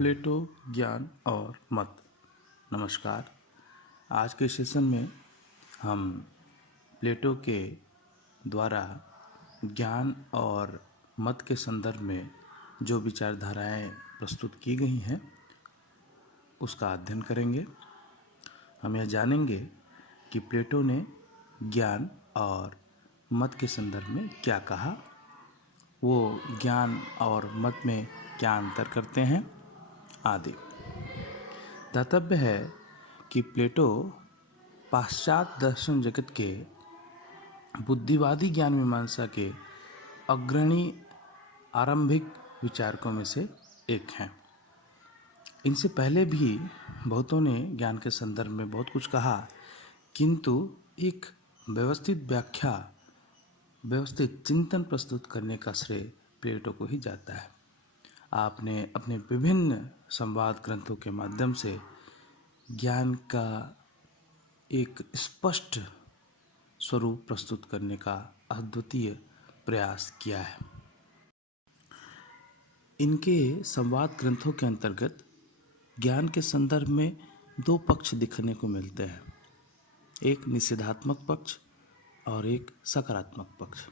प्लेटो, ज्ञान और मत। नमस्कार। आज के सेशन में हम प्लेटो के द्वारा ज्ञान और मत के संदर्भ में जो विचारधाराएं प्रस्तुत की गई हैं उसका अध्ययन करेंगे। हम यह जानेंगे कि प्लेटो ने ज्ञान और मत के संदर्भ में क्या कहा, वो ज्ञान और मत में क्या अंतर करते हैं आदि। दातव्य है कि प्लेटो पाश्चात्य दर्शन जगत के बुद्धिवादी ज्ञान मीमांसा के अग्रणी आरंभिक विचारकों में से एक हैं। इनसे पहले भी बहुतों ने ज्ञान के संदर्भ में बहुत कुछ कहा, किंतु एक व्यवस्थित व्याख्या, व्यवस्थित चिंतन प्रस्तुत करने का श्रेय प्लेटो को ही जाता है। आपने अपने विभिन्न संवाद ग्रंथों के माध्यम से ज्ञान का एक स्पष्ट स्वरूप प्रस्तुत करने का अद्वितीय प्रयास किया है। इनके संवाद ग्रंथों के अंतर्गत ज्ञान के संदर्भ में दो पक्ष दिखने को मिलते हैं, एक निषेधात्मक पक्ष और एक सकारात्मक पक्ष।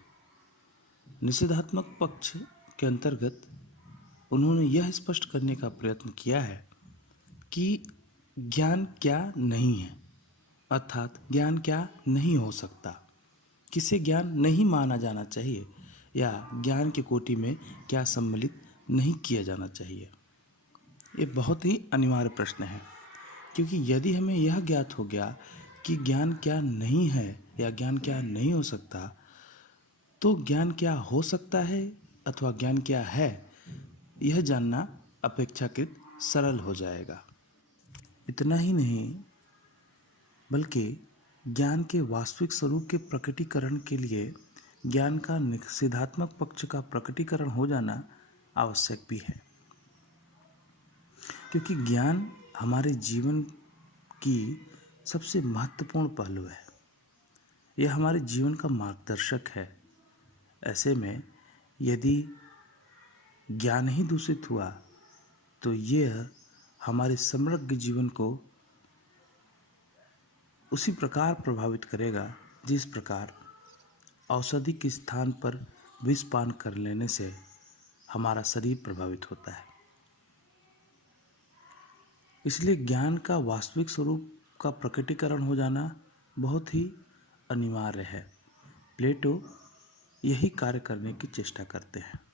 निषेधात्मक पक्ष के अंतर्गत उन्होंने यह स्पष्ट करने का प्रयत्न किया है कि ज्ञान क्या नहीं है, अर्थात ज्ञान क्या नहीं हो सकता, किसे ज्ञान नहीं माना जाना चाहिए या ज्ञान की कोटि में क्या सम्मिलित नहीं किया जाना चाहिए। ये बहुत ही अनिवार्य प्रश्न है, क्योंकि यदि हमें यह ज्ञात हो गया कि ज्ञान क्या नहीं है या ज्ञान क्या नहीं हो सकता, तो ज्ञान क्या हो सकता है अथवा ज्ञान क्या है, यह जानना अपेक्षाकृत सरल हो जाएगा। इतना ही नहीं, बल्कि ज्ञान के वास्तविक स्वरूप के प्रकटीकरण के लिए ज्ञान का निषेधात्मक पक्ष का प्रकटीकरण हो जाना आवश्यक भी है, क्योंकि ज्ञान हमारे जीवन की सबसे महत्वपूर्ण पहलू है। यह हमारे जीवन का मार्गदर्शक है। ऐसे में यदि ज्ञान ही दूषित हुआ तो यह हमारे समग्र जीवन को उसी प्रकार प्रभावित करेगा जिस प्रकार औषधि के स्थान पर विष पान कर लेने से हमारा शरीर प्रभावित होता है। इसलिए ज्ञान का वास्तविक स्वरूप का प्रकटीकरण हो जाना बहुत ही अनिवार्य है। प्लेटो यही कार्य करने की चेष्टा करते हैं।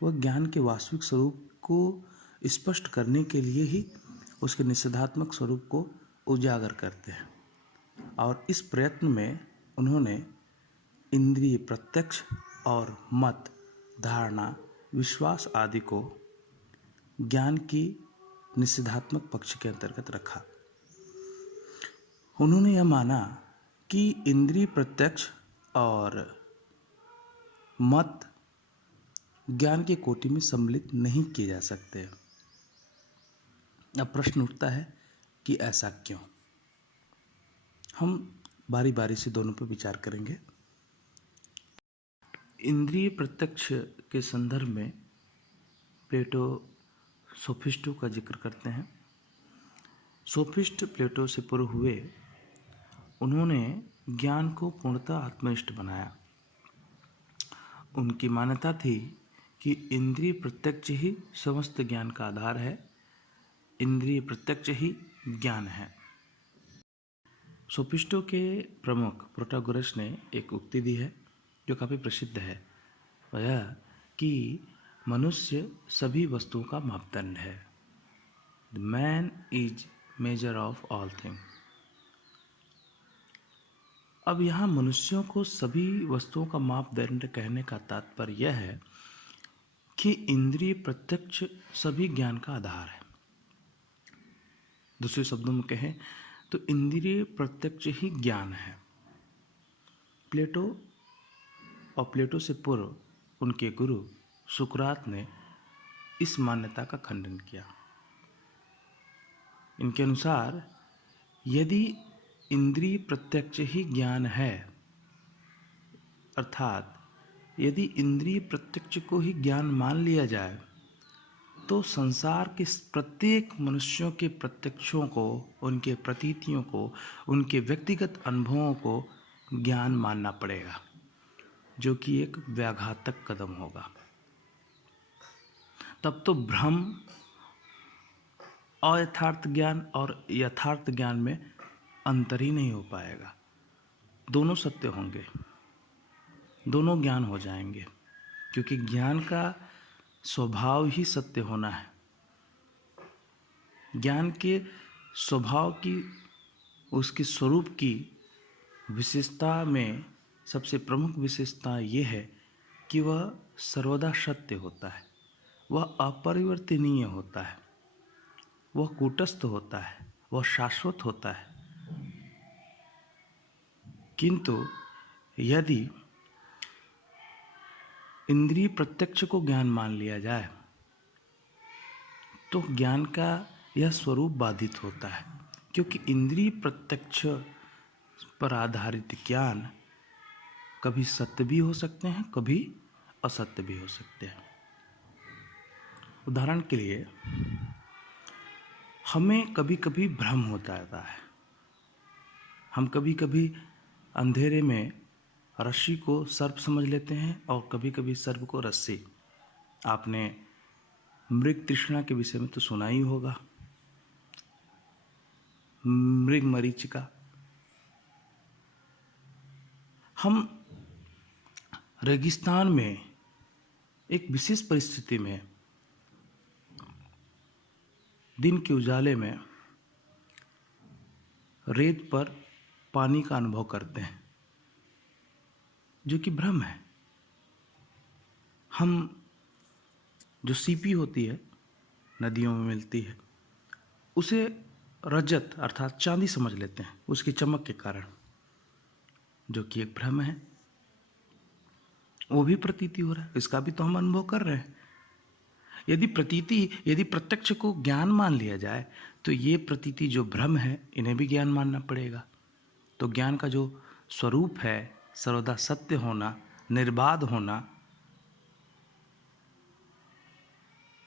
वह ज्ञान के वास्तविक स्वरूप को स्पष्ट करने के लिए ही उसके निषेधात्मक स्वरूप को उजागर करते हैं, और इस प्रयत्न में उन्होंने इंद्रिय प्रत्यक्ष और मत, धारणा, विश्वास आदि को ज्ञान की निषेधात्मक पक्ष के अंतर्गत रखा। उन्होंने यह माना कि इंद्रिय प्रत्यक्ष और मत ज्ञान के कोटि में सम्मिलित नहीं किए जा सकते। अब प्रश्न उठता है कि ऐसा क्यों। हम बारी बारी से दोनों पर विचार करेंगे। इंद्रिय प्रत्यक्ष के संदर्भ में प्लेटो सोफिस्टों का जिक्र करते हैं। सोफिस्ट प्लेटो से पूर्व हुए, उन्होंने ज्ञान को पूर्णतः आत्मनिष्ठ बनाया। उनकी मान्यता थी कि इंद्रिय प्रत्यक्ष ही समस्त ज्ञान का आधार है, इंद्रिय प्रत्यक्ष ही ज्ञान है। सोफिस्टों के प्रमुख प्रोटागोरस ने एक उक्ति दी है जो काफ़ी प्रसिद्ध है, वह कि मनुष्य सभी वस्तुओं का मापदंड है। The man is measure of all thing. अब यहाँ मनुष्यों को सभी वस्तुओं का मापदंड कहने का तात्पर्य यह है कि इंद्रिय प्रत्यक्ष सभी ज्ञान का आधार है। दूसरे शब्दों में कहें तो इंद्रिय प्रत्यक्ष ही ज्ञान है। प्लेटो और प्लेटो से पूर्व उनके गुरु सुकरात ने इस मान्यता का खंडन किया। इनके अनुसार यदि इंद्रिय प्रत्यक्ष ही ज्ञान है, अर्थात यदि इंद्रिय प्रत्यक्ष को ही ज्ञान मान लिया जाए, तो संसार के प्रत्येक मनुष्यों के प्रत्यक्षों को, उनके प्रतीतियों को, उनके व्यक्तिगत अनुभवों को ज्ञान मानना पड़ेगा, जो कि एक व्याघातक कदम होगा। तब तो भ्रम, अयथार्थ ज्ञान और यथार्थ ज्ञान में अंतर ही नहीं हो पाएगा। दोनों सत्य होंगे, दोनों ज्ञान हो जाएंगे, क्योंकि ज्ञान का स्वभाव ही सत्य होना है। ज्ञान के स्वभाव की, उसके स्वरूप की विशेषता में सबसे प्रमुख विशेषता ये है कि वह सर्वदा सत्य होता है, वह अपरिवर्तनीय होता है, वह कूटस्थ होता है, वह शाश्वत होता है। किंतु यदि इंद्रिय प्रत्यक्ष को ज्ञान मान लिया जाए तो ज्ञान का यह स्वरूप बाधित होता है, क्योंकि इंद्रिय प्रत्यक्ष पर आधारित ज्ञान कभी सत्य भी हो सकते हैं, कभी असत्य भी हो सकते हैं। उदाहरण के लिए, हमें कभी कभी भ्रम होता रहता है। हम कभी कभी अंधेरे में रस्सी को सर्प समझ लेते हैं और कभी कभी सर्प को रस्सी। आपने मृग तृष्णा के विषय में तो सुना ही होगा, मृग मरीचिका। हम रेगिस्तान में एक विशेष परिस्थिति में दिन के उजाले में रेत पर पानी का अनुभव करते हैं, जो कि भ्रम है। हम जो सीपी होती है, नदियों में मिलती है, उसे रजत अर्थात चांदी समझ लेते हैं उसकी चमक के कारण, जो कि एक भ्रम है। वो भी प्रतीति हो रहा है, इसका भी तो हम अनुभव कर रहे हैं। यदि प्रत्यक्ष को ज्ञान मान लिया जाए तो ये प्रतीति जो भ्रम है, इन्हें भी ज्ञान मानना पड़ेगा। तो ज्ञान का जो स्वरूप है, सर्वदा सत्य होना, निर्बाध होना,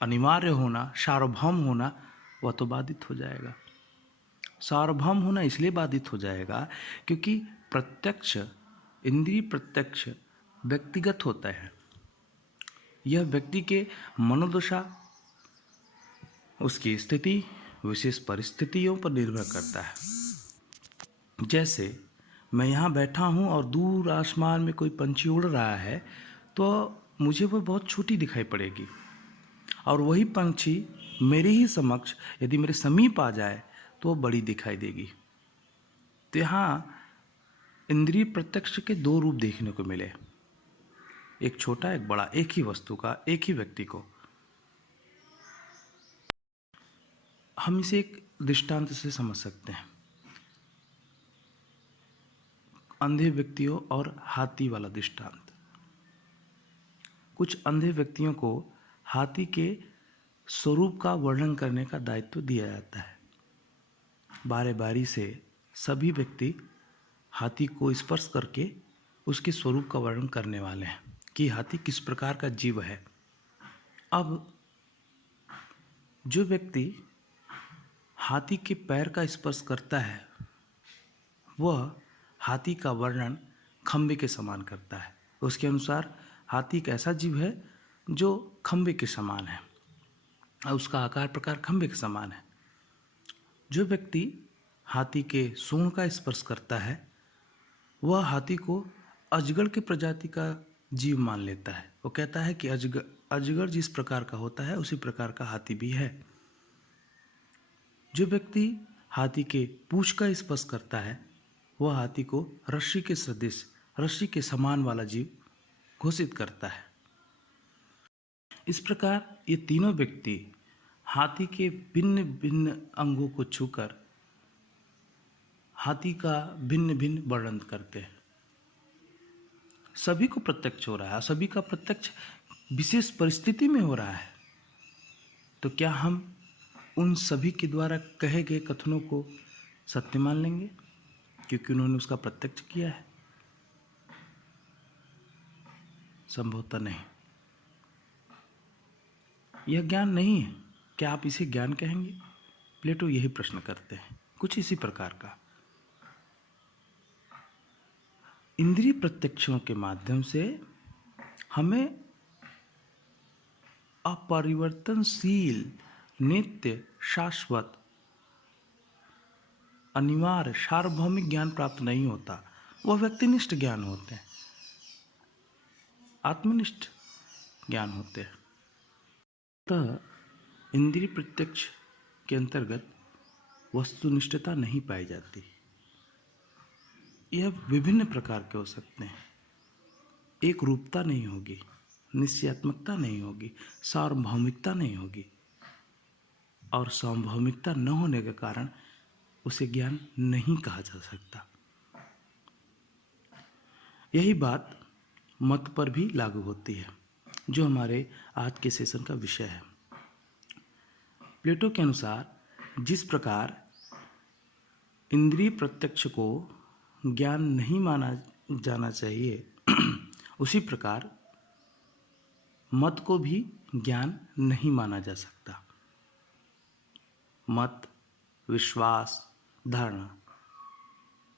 अनिवार्य होना, सार्वभौम होना, वह तो बाधित हो जाएगा। सार्वभौम होना इसलिए बाधित हो जाएगा क्योंकि प्रत्यक्ष, इंद्रिय प्रत्यक्ष व्यक्तिगत होता है। यह व्यक्ति के मनोदशा, उसकी स्थिति, विशेष परिस्थितियों पर निर्भर करता है। जैसे मैं यहाँ बैठा हूँ और दूर आसमान में कोई पंछी उड़ रहा है तो मुझे वह बहुत छोटी दिखाई पड़ेगी, और वही पंछी मेरे ही समक्ष यदि मेरे समीप आ जाए तो वो बड़ी दिखाई देगी। तो यहाँ इंद्रिय प्रत्यक्ष के दो रूप देखने को मिले, एक छोटा एक बड़ा, एक ही वस्तु का, एक ही व्यक्ति को। हम इसे एक दृष्टांत से समझ सकते हैं, अंधे व्यक्तियों और हाथी वाला दृष्टांत। कुछ अंधे व्यक्तियों को हाथी के स्वरूप का वर्णन करने का दायित्व दिया जाता है। बारी बारी से सभी व्यक्ति हाथी को स्पर्श करके उसके स्वरूप का वर्णन करने वाले हैं कि हाथी किस प्रकार का जीव है। अब जो व्यक्ति हाथी के पैर का स्पर्श करता है वह हाथी का वर्णन खंबे के समान करता है। उसके अनुसार हाथी एक ऐसा जीव है जो खंबे के समान है और उसका आकार प्रकार खंबे के समान है। जो व्यक्ति हाथी के सूंड का स्पर्श करता है वह हाथी को अजगर के प्रजाति का जीव मान लेता है। वो कहता है कि अजगर जिस प्रकार का होता है उसी प्रकार का हाथी भी है। जो व्यक्ति हाथी के पूंछ का स्पर्श करता है वह हाथी को रस्सी के सदृश, रस्सी के समान वाला जीव घोषित करता है। इस प्रकार ये तीनों व्यक्ति हाथी के भिन्न भिन्न अंगों को छूकर हाथी का भिन्न भिन्न वर्णन करते हैं। सभी को प्रत्यक्ष हो रहा है, सभी का प्रत्यक्ष विशेष परिस्थिति में हो रहा है। तो क्या हम उन सभी के द्वारा कहे गए कथनों को सत्य मान लेंगे क्योंकि उन्होंने उसका प्रत्यक्ष किया है? संभवतः नहीं। यह ज्ञान नहीं है, क्या आप इसे ज्ञान कहेंगे? प्लेटो यही प्रश्न करते हैं, कुछ इसी प्रकार का। इंद्रिय प्रत्यक्षों के माध्यम से हमें अपरिवर्तनशील, नित्य, शाश्वत, अनिवार्य, सार्वभौमिक ज्ञान प्राप्त नहीं होता। वह व्यक्तिनिष्ठ ज्ञान होते हैं, आत्मनिष्ठ ज्ञान होते हैं। अतः इंद्रिय प्रत्यक्ष के अंतर्गत वस्तुनिष्ठता नहीं पाई जाती। यह विभिन्न प्रकार के हो सकते हैं। एक रूपता नहीं होगी, निश्चयात्मकता नहीं होगी, सार्वभौमिकता नहीं होगी, और सार्वभौमिकता न होने के कारण उसे ज्ञान नहीं कहा जा सकता। यही बात मत पर भी लागू होती है, जो हमारे आज के सेशन का विषय है। प्लेटो के अनुसार जिस प्रकार इंद्रिय प्रत्यक्ष को ज्ञान नहीं माना जाना चाहिए, उसी प्रकार मत को भी ज्ञान नहीं माना जा सकता। मत, विश्वास, धारणा,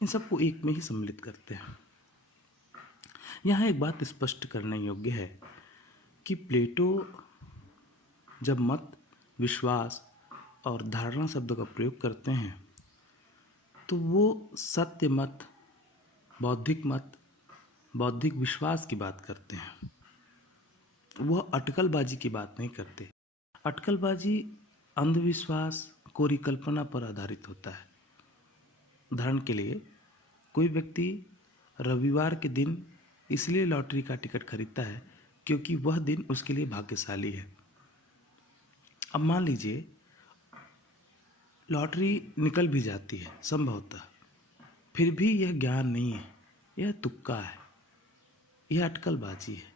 इन सबको एक में ही सम्मिलित करते हैं। यहाँ एक बात स्पष्ट करने योग्य है कि प्लेटो जब मत, विश्वास और धारणा शब्द का प्रयोग करते हैं तो वो सत्य मत, बौद्धिक मत, बौद्धिक विश्वास की बात करते हैं। वह अटकलबाजी की बात नहीं करते। अटकलबाजी अंधविश्वास, कोरी कल्पना पर आधारित होता है। उदाहरण के लिए, कोई व्यक्ति रविवार के दिन इसलिए लॉटरी का टिकट खरीदता है क्योंकि वह दिन उसके लिए भाग्यशाली है। अब मान लीजिए लॉटरी निकल भी जाती है संभवतः, फिर भी यह ज्ञान नहीं है, यह तुक्का है, यह अटकलबाजी है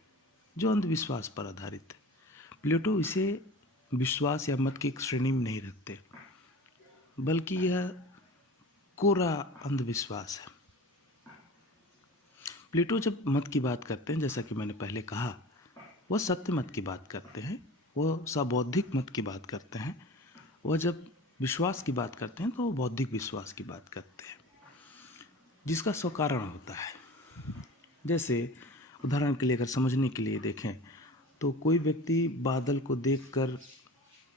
जो अंधविश्वास पर आधारित है। प्लेटो इसे विश्वास या मत की एक श्रेणी में नहीं रखते, बल्कि यह कोरा अंधविश्वास है। प्लेटो जब मत की बात करते हैं, जैसा कि मैंने पहले कहा, वह सत्य मत की बात करते हैं, वह सबौद्धिक मत की बात करते हैं। वह जब विश्वास की बात करते हैं तो वो बौद्धिक विश्वास की बात करते हैं, जिसका स्वकारण होता है। जैसे उदाहरण के लिए अगर समझने के लिए देखें तो कोई व्यक्ति बादल को देखकर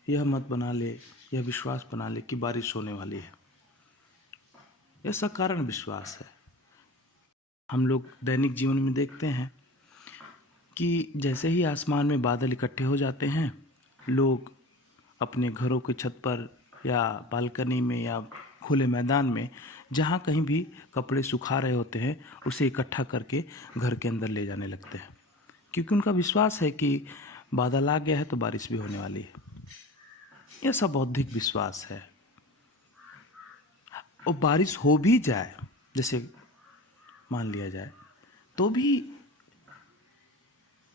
यह मत बना ले, यह विश्वास बना ले कि बारिश होने वाली है। यह सकारण विश्वास है। हम लोग दैनिक जीवन में देखते हैं कि जैसे ही आसमान में बादल इकट्ठे हो जाते हैं, लोग अपने घरों के छत पर या बालकनी में या खुले मैदान में जहाँ कहीं भी कपड़े सुखा रहे होते हैं, उसे इकट्ठा करके घर के अंदर ले जाने लगते हैं, क्योंकि उनका विश्वास है कि बादल आ गया है तो बारिश भी होने वाली है। यह सब बौद्धिक विश्वास है। और बारिश हो भी जाए, जैसे मान लिया जाए, तो भी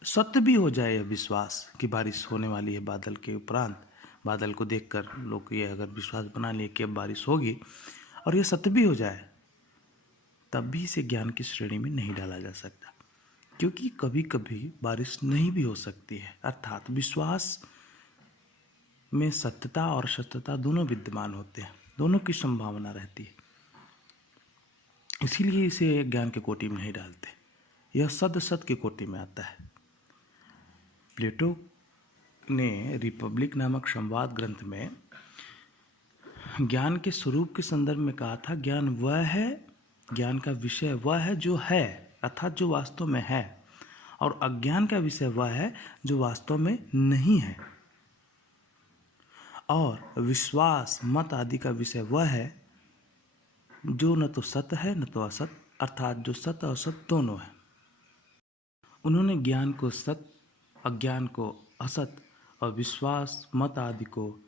सत्य भी हो जाए यह विश्वास कि बारिश होने वाली है बादल के उपरांत, बादल को देखकर लोग ये अगर विश्वास बना लिए कि अब बारिश होगी, और यह सत्य भी हो जाए, तब भी इसे ज्ञान की श्रेणी में नहीं डाला जा सकता, क्योंकि कभी कभी बारिश नहीं भी हो सकती है। अर्थात विश्वास में सत्यता और सत्यता दोनों विद्यमान होते हैं, दोनों की संभावना रहती है। इसीलिए इसे ज्ञान के कोटि में नहीं डालते, यह सद सत की कोटि में आता है। प्लेटो ने रिपब्लिक नामक संवाद ग्रंथ में ज्ञान के स्वरूप के संदर्भ में कहा था, ज्ञान वह है, ज्ञान का विषय वह है जो है, अर्थात जो वास्तव में है, और अज्ञान का विषय वह है जो वास्तव में नहीं है, और विश्वास, मत आदि का विषय वह है जो न तो सत्य है न तो असत, अर्थात जो सत्य और असत दोनों है। उन्होंने ज्ञान को सत्य, अज्ञान को असत और विश्वास, मत आदि को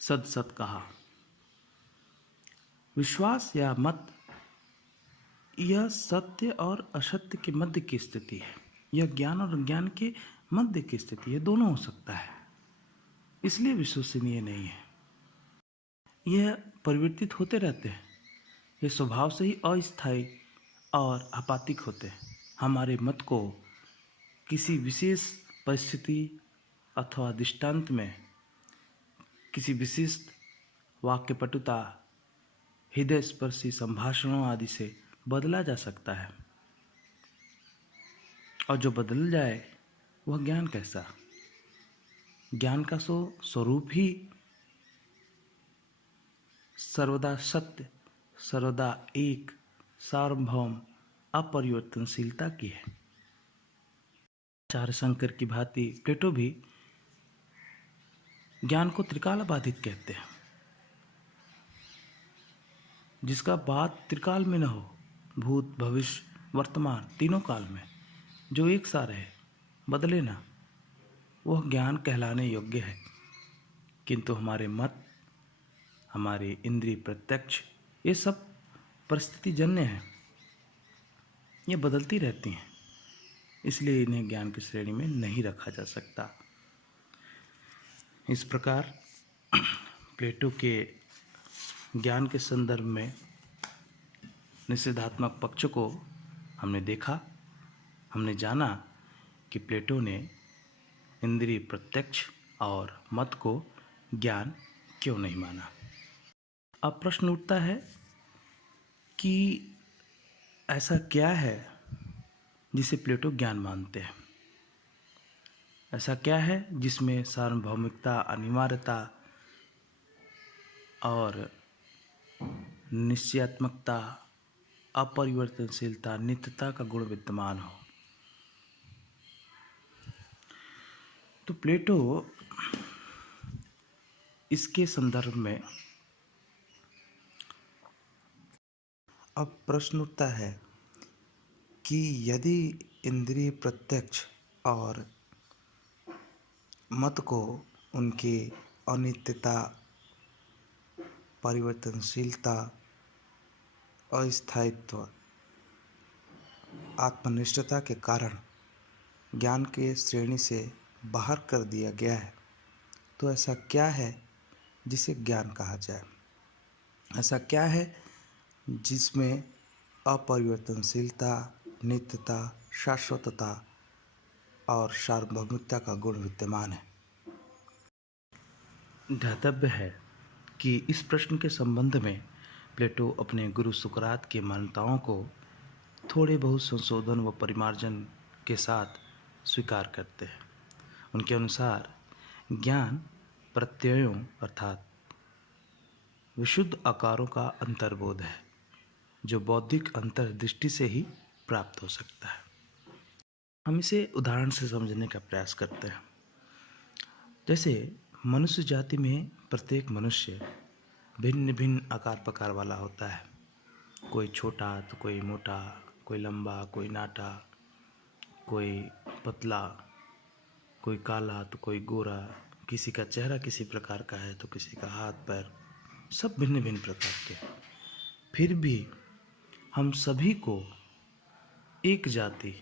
सद सत कहा। विश्वास या मत यह सत्य और असत्य के मध्य की स्थिति है, यह ज्ञान और अज्ञान के मध्य की स्थिति है, दोनों हो सकता है, इसलिए विश्वसनीय नहीं है। यह परिवर्तित होते रहते हैं, ये स्वभाव से ही अस्थायी और आपातिक होते हैं। हमारे मत को किसी विशेष परिस्थिति अथवा दृष्टांत में किसी विशिष्ट वाक्यपटुता, हृदय स्पर्शी संभाषणों आदि से बदला जा सकता है। और जो बदल जाए वह ज्ञान कैसा? ज्ञान का स्वरूप ही सर्वदा सत्य, सर्वदा एक, सार्वभौम, अपरिवर्तनशीलता की है। आचार्य शंकर की भांति प्लेटो भी ज्ञान को त्रिकाल बाधित कहते हैं, जिसका बाद त्रिकाल में न हो, भूत, भविष्य, वर्तमान तीनों काल में, जो एक सा रहे, बदले ना, वह ज्ञान कहलाने योग्य है। किंतु हमारे मत, हमारे इंद्रिय प्रत्यक्ष, ये सब परिस्थिति जन्य है, ये बदलती रहती हैं, इसलिए इन्हें ज्ञान की श्रेणी में नहीं रखा जा सकता। इस प्रकार प्लेटो के ज्ञान के संदर्भ में निषेधात्मक पक्ष को हमने देखा, हमने जाना कि प्लेटो ने इंद्रिय प्रत्यक्ष और मत को ज्ञान क्यों नहीं माना। अब प्रश्न उठता है कि ऐसा क्या है जिसे प्लेटो ज्ञान मानते हैं? ऐसा क्या है जिसमें सार्वभौमिकता, अनिवार्यता और निश्चयात्मकता, अपरिवर्तनशीलता, नित्यता का गुण विद्यमान हो? तो प्लेटो इसके संदर्भ में अब प्रश्न उठता है कि यदि इंद्रिय प्रत्यक्ष और मत को उनकी अनित्यता, परिवर्तनशीलता, अस्थायित्व, आत्मनिष्ठता के कारण ज्ञान के श्रेणी से बाहर कर दिया गया है, तो ऐसा क्या है जिसे ज्ञान कहा जाए? ऐसा क्या है जिसमें अपरिवर्तनशीलता, नित्यता, शाश्वतता और सार्वभौमिकता का गुण विद्यमान है? ध्यातव्य है कि इस प्रश्न के संबंध में प्लेटो अपने गुरु सुकरात की मान्यताओं को थोड़े बहुत संशोधन व परिमार्जन के साथ स्वीकार करते हैं। उनके अनुसार ज्ञान प्रत्ययों अर्थात विशुद्ध आकारों का अंतर्बोध है, जो बौद्धिक अंतर्दृष्टि से ही प्राप्त हो सकता है। हम इसे उदाहरण से समझने का प्रयास करते हैं। जैसे मनुष्य जाति में प्रत्येक मनुष्य भिन्न भिन्न आकार प्रकार वाला होता है। कोई छोटा तो कोई मोटा, कोई लंबा, कोई नाटा, कोई पतला, कोई काला तो कोई गोरा, किसी का चेहरा किसी प्रकार का है तो किसी का हाथ पैर, सब भिन्न भिन्न प्रकार के। फिर भी हम सभी को एक जाति,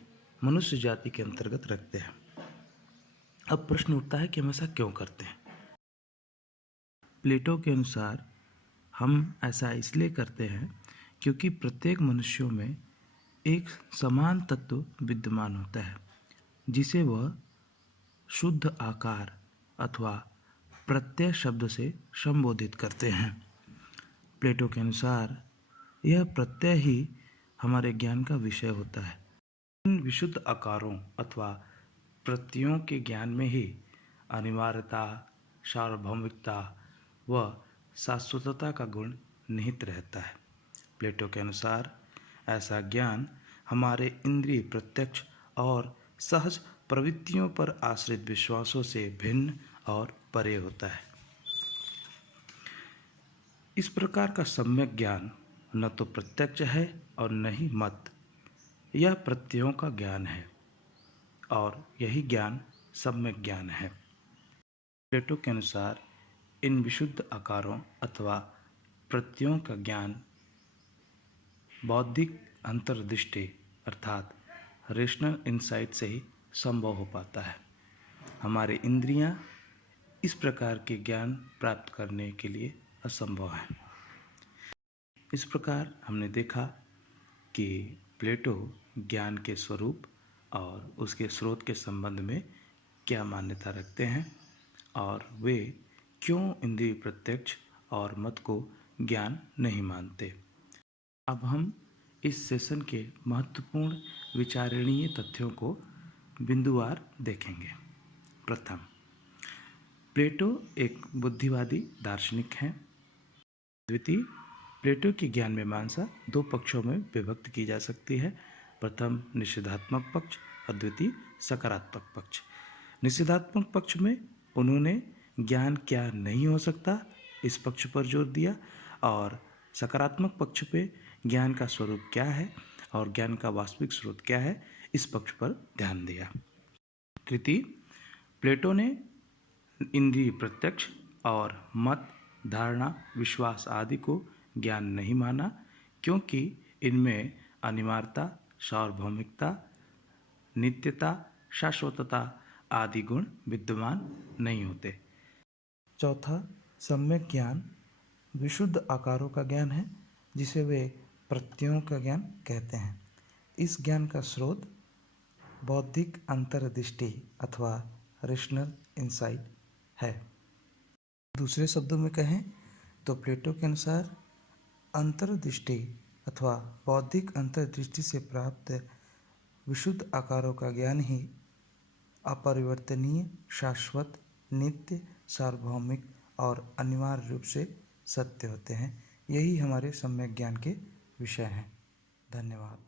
मनुष्य जाति के अंतर्गत रखते हैं। अब प्रश्न उठता है कि हम ऐसा क्यों करते हैं? प्लेटो के अनुसार हम ऐसा इसलिए करते हैं क्योंकि प्रत्येक मनुष्यों में एक समान तत्व विद्यमान होता है, जिसे वह शुद्ध आकार अथवा प्रत्यय शब्द से संबोधित करते हैं। प्लेटो के अनुसार यह प्रत्यय ही हमारे ज्ञान का विषय होता है। इन विशुद्ध आकारों अथवा प्रत्ययों के ज्ञान में ही अनिवार्यता, सार्वभौमिकता व शाश्वतता का गुण निहित रहता है। प्लेटो के अनुसार ऐसा ज्ञान हमारे इंद्रिय प्रत्यक्ष और सहज प्रवृत्तियों पर आश्रित विश्वासों से भिन्न और परे होता है। इस प्रकार का सम्यक ज्ञान न तो प्रत्यक्ष है और न ही मत, यह प्रत्ययों का ज्ञान है और यही ज्ञान सम्यक ज्ञान है। प्लेटो के अनुसार इन विशुद्ध आकारों अथवा प्रत्ययों का ज्ञान बौद्धिक अंतर्दृष्टि अर्थात रेशनल इंसाइट से ही संभव हो पाता है। हमारे इंद्रियां इस प्रकार के ज्ञान प्राप्त करने के लिए असंभव है। इस प्रकार हमने देखा कि प्लेटो ज्ञान के स्वरूप और उसके स्रोत के संबंध में क्या मान्यता रखते हैं और वे क्यों इंद्रिय प्रत्यक्ष और मत को ज्ञान नहीं मानते। अब हम इस सेशन के महत्वपूर्ण विचारणीय तथ्यों को बिंदुवार देखेंगे। प्रथम, प्लेटो एक बुद्धिवादी दार्शनिक हैं। द्वितीय, प्लेटो की ज्ञान मीमांसा दो पक्षों में विभक्त की जा सकती है। प्रथम निषेधात्मक पक्ष और द्वितीय सकारात्मक पक्ष। निषेधात्मक पक्ष में उन्होंने ज्ञान क्या नहीं हो सकता इस पक्ष पर जोर दिया और सकारात्मक पक्ष पे ज्ञान का स्वरूप क्या है और ज्ञान का वास्तविक स्रोत क्या है इस पक्ष पर ध्यान दिया। तृतीय, प्लेटो ने इंद्रिय प्रत्यक्ष और मत, धारणा, विश्वास आदि को ज्ञान नहीं माना क्योंकि इनमें अनिवार्यता, सार्वभौमिकता, नित्यता, शाश्वतता आदि गुण विद्यमान नहीं होते। चौथा, सम्यक ज्ञान विशुद्ध आकारों का ज्ञान है जिसे वे प्रत्ययों का ज्ञान कहते हैं। इस ज्ञान का स्रोत बौद्धिक अंतर्दृष्टि अथवा रेशनल इंसाइट है। दूसरे शब्दों में कहें तो प्लेटो के अनुसार अंतर्दृष्टि अथवा बौद्धिक अंतर्दृष्टि से प्राप्त विशुद्ध आकारों का ज्ञान ही अपरिवर्तनीय, शाश्वत, नित्य, सार्वभौमिक और अनिवार्य रूप से सत्य होते हैं। यही हमारे सम्यक ज्ञान के विषय हैं। धन्यवाद।